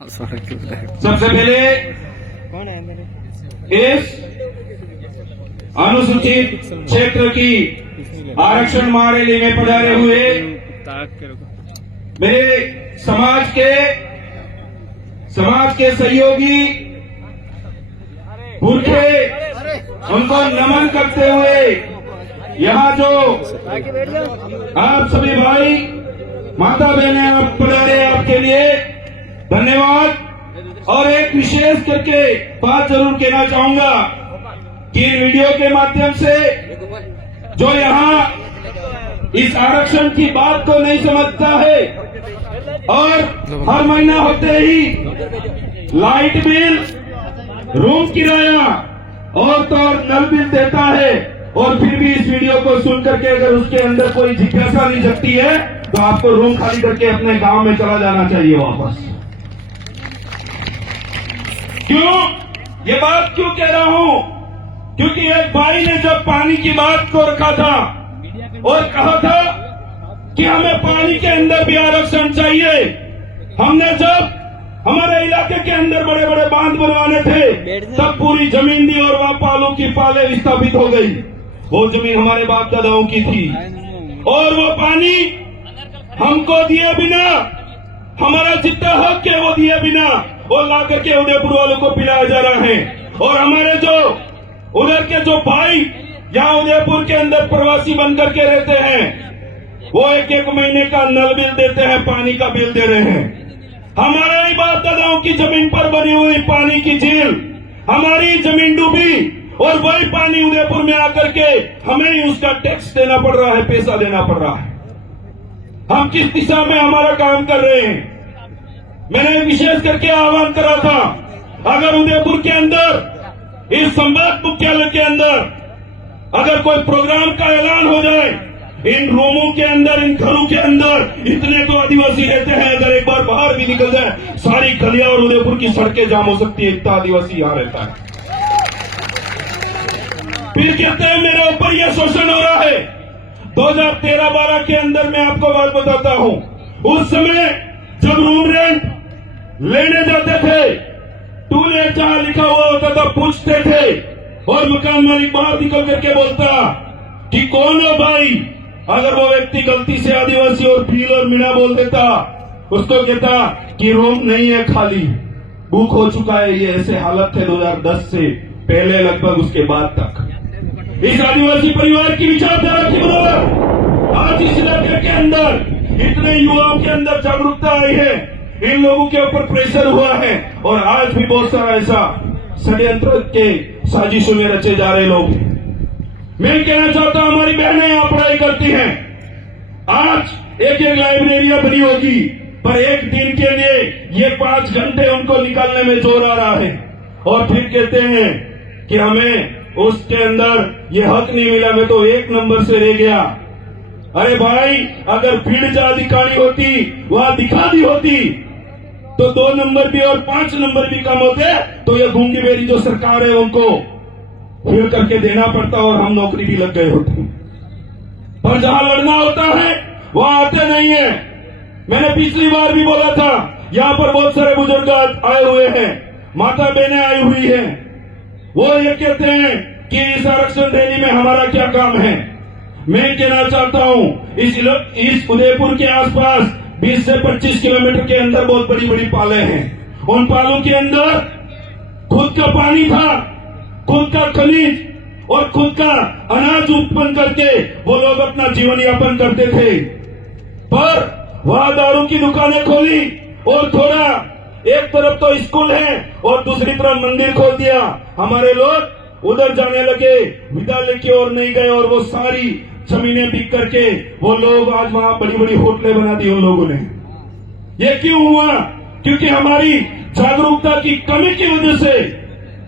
सबसे पहले इस अनुसूचित क्षेत्र की आरक्षण महारैली में पधारे हुए मेरे समाज के सहयोगी पुरखे उनको नमन करते हुए यहाँ जो आप सभी भाई माता बहनें आप पधारे, आपके लिए धन्यवाद। और एक विशेष करके बात जरूर कहना चाहूंगा कि इन वीडियो के माध्यम से जो यहाँ इस आरक्षण की बात को नहीं समझता है और हर महीना होते ही लाइट बिल, रूम किराया और तो और नल बिल देता है और फिर भी इस वीडियो को सुन करके अगर उसके अंदर कोई जिज्ञासा नहीं जगती है तो आपको रूम खाली करके अपने गांव में चला जाना चाहिए वापस। क्यों ये बात क्यों कह रहा हूं? क्योंकि एक भाई ने जब पानी की बात को रखा था और कहा था कि हमें पानी के अंदर भी आरक्षण चाहिए, हमने जब हमारे इलाके के अंदर बड़े बड़े बांध बनवाने थे तब पूरी जमीन दी और वहां पालों की पाले विस्थापित हो गई। वो जमीन हमारे बाप दादाओं की थी और वो पानी हमको दिए बिना, हमारा जितना हक है वो दिए बिना और ला करके उदयपुर वालों को पिलाया जा रहा है। और हमारे जो उधर के जो भाई यहाँ उदयपुर के अंदर प्रवासी बन करके रहते हैं वो एक एक महीने का नल बिल देते हैं, पानी का बिल दे रहे हैं। हमारे ही बाप दादाओं की जमीन पर बनी हुई पानी की झील, हमारी जमीन डूबी और वही पानी उदयपुर में आकर के हमें ही उसका टैक्स देना पड़ रहा है, पैसा देना पड़ रहा है। हम किस दिशा में हमारा काम कर रहे हैं? मैंने विशेष करके आह्वान करा था, अगर उदयपुर के अंदर इस संभाग मुख्यालय के अंदर अगर कोई प्रोग्राम का ऐलान हो जाए, इन रूमों के अंदर, इन घरों के अंदर इतने तो आदिवासी रहते हैं, अगर एक बार बाहर भी निकल जाए सारी गलियां और उदयपुर की सड़कें जाम हो सकती है, इतना आदिवासी यहाँ रहता है। फिर कहते हैं मेरे ऊपर यह शोषण हो रहा है। 2013-12 के अंदर मैं आपको बात बताता हूं, उस समय जब रूम रेंट लेने जाते थे, टू लेट जहां लिखा हुआ होता था पूछते थे और मकान मालिक बाहर निकल करके बोलता कि कौन हो भाई? अगर वो व्यक्ति गलती से आदिवासी और भील और मीणा बोल देता, उसको कहता कि रूम नहीं है, खाली बुक हो चुका है। ये ऐसे हालत थे 2010 से पहले लगभग उसके बाद तक। इस आदिवासी परिवार की विचारधारा की बदौलत आज इस इलाके के अंदर इतने युवाओं के अंदर जागरूकता आई है, इन लोगों के ऊपर प्रेशर हुआ है और आज भी बहुत सारा ऐसा षड्यंत्र के साजिशों में रचे जा रहे लोग हैं। मैं कहना चाहता हूं, हमारी बहनें यहाँ पढ़ाई करती हैं, आज एक एक लाइब्रेरियां बनी होगी, पर एक दिन के लिए ये 5 घंटे उनको निकालने में जोर आ रहा है और फिर कहते हैं कि हमें उसके अंदर ये हक नहीं मिला, मैं तो 1 नंबर से रह गया। अरे भाई, अगर भीड़ जहां दिखानी होती वहां दिखा दी होती तो 2 नंबर भी और 5 नंबर भी कम होते, तो ये गूंगी बेरी जो सरकार है उनको फिर करके देना पड़ता और हम नौकरी भी लग गए होते। पर जहां लड़ना होता है वहां आते नहीं है। मैंने पिछली बार भी बोला था, यहाँ पर बहुत सारे बुजुर्ग आए हुए हैं, माता बहनें आई हुई हैं, वो ये कहते हैं कि इस आरक्षण रैली में हमारा क्या काम है। मैं कहना चाहता हूं, इस उदयपुर के आसपास 20 से 25 किलोमीटर के अंदर बहुत बड़ी बड़ी पाले हैं। उन पालों के अंदर खुद का पानी था, खुद का खनिज और खुद का अनाज उत्पन्न करके वो लोग अपना जीवन यापन करते थे। पर वहां दारू की दुकानें खोली और थोड़ा एक तरफ तो स्कूल है और दूसरी तरफ मंदिर खोल दिया। हमारे लोग उधर जाने लगे, विद्यालय की ओर नहीं गए और वो सारी जमीनें बिक करके वो लोग आज वहां बड़ी बड़ी होटलें बना दी उन लोगों ने। ये क्यों हुआ? क्योंकि हमारी जागरूकता की कमी की वजह से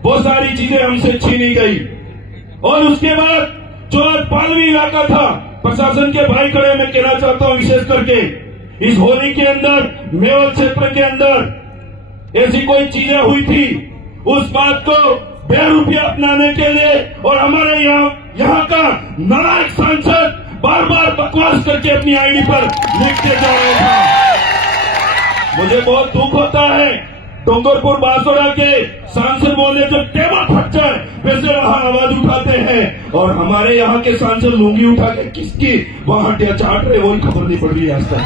वो सारी चीजें हमसे छीनी गई। और उसके बाद जो आज पालवी इलाका था, प्रशासन के भाई खड़े, मैं कहना चाहता हूं विशेष करके इस होली के अंदर मेवल क्षेत्र के अंदर ऐसी कोई चीजें हुई थी, उस बात को बेरुपया अपनाने के लिए और हमारे यहाँ का नालायक सांसद बार बार बकवास करके अपनी आईडी पर लिखते जा रहे थे। मुझे बहुत दुख होता है डोंगरपुर बांसवाड़ा के सांसद बोले तो टेबल फट जाए वैसे वहां आवाज उठाते हैं, और हमारे यहाँ के सांसद लुंगी उठा के किसकी वहां हड्डियां चाट रहे वही खबर नहीं पड़ रही आज तक।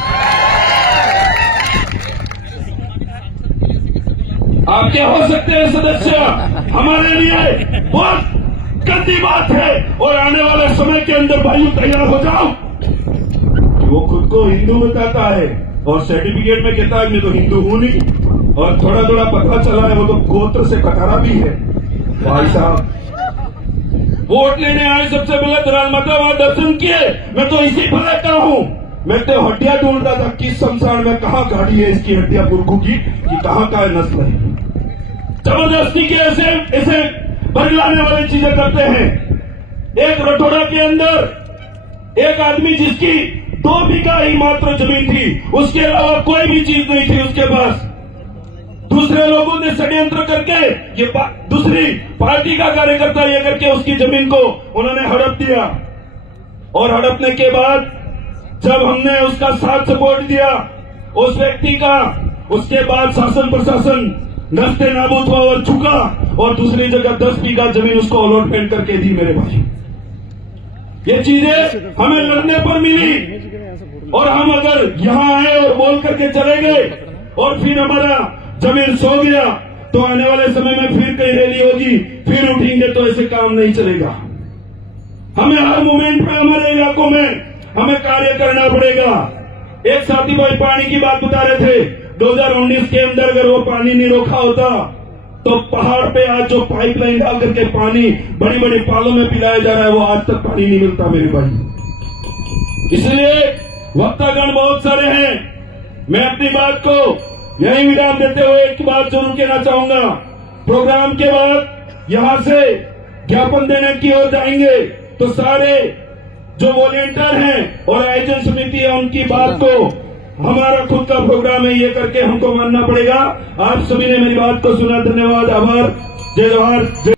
आप क्या हो सकते हैं सदस्य, हमारे लिए बहुत गंदी बात है। और आने वाले समय के अंदर भाइयों तैयार हो जाओ। वो खुद को हिंदू बताता है और सर्टिफिकेट में कहता है मैं तो हिंदू हूं नहीं, और थोड़ा थोड़ा पता चला है वो तो गोत्र से कटारा भी है। भाई साहब वोट लेने आए, सबसे पहले दराल माता वहां दर्शन किए, मैं तो इसी भले का हूं। मैं तो हड्डियां ढूंढ रहा था किस शमशान में कहाँ गाड़ी है इसकी हड्डियां पुरखू की, कि कहाँ का नस्ल है। जबरदस्ती के ऐसे बदलाने वाली चीजें करते हैं। एक रटोड़ा के अंदर एक आदमी जिसकी 2 बीघा ही मात्र जमीन थी, उसके अलावा कोई भी चीज नहीं थी उसके पास, दूसरे लोगों ने षड्यंत्र करके ये दूसरी पार्टी का कार्यकर्ता ये करके उसकी जमीन को उन्होंने हड़प दिया। और हड़पने के बाद जब हमने उसका साथ सपोर्ट दिया उस व्यक्ति का, उसके बाद शासन प्रशासन नस्ते नाबूद हुआ और झुका और दूसरी जगह 10 बीघा जमीन उसको अलॉटमेंट करके दी। मेरे भाई ये चीजें हमें लड़ने पर मिली, और हम अगर यहां आए और बोल करके चले गए और फिर हमारा जमीन सो गया तो आने वाले समय में फिर कहीं रैली होगी, फिर उठेंगे तो ऐसे काम नहीं चलेगा। हमें हर मोमेंट पे हमारे इलाकों में हमें कार्य करना पड़ेगा। एक साथी भाई पानी की बात बता रहे थे, 2019 के अंदर अगर वो पानी नहीं रोका होता तो पहाड़ पे आज जो पाइपलाइन डाल करके पानी बड़ी बड़ी पालों में पिलाया जा रहा है वो आज तक पानी नहीं मिलता मेरे भाई। इसलिए वक्तागण बहुत सारे हैं, मैं अपनी बात को यही विराम देते हुए एक बात जरूर कहना चाहूंगा। प्रोग्राम के बाद यहां से ज्ञापन देने की ओर जाएंगे तो सारे जो वॉलेंटियर हैं और आयोजन समिति है उनकी बात को हमारा खुद का प्रोग्राम है ये करके हमको मानना पड़ेगा। आप सभी ने मेरी बात को सुना, धन्यवाद, आभार, जय जवाहर।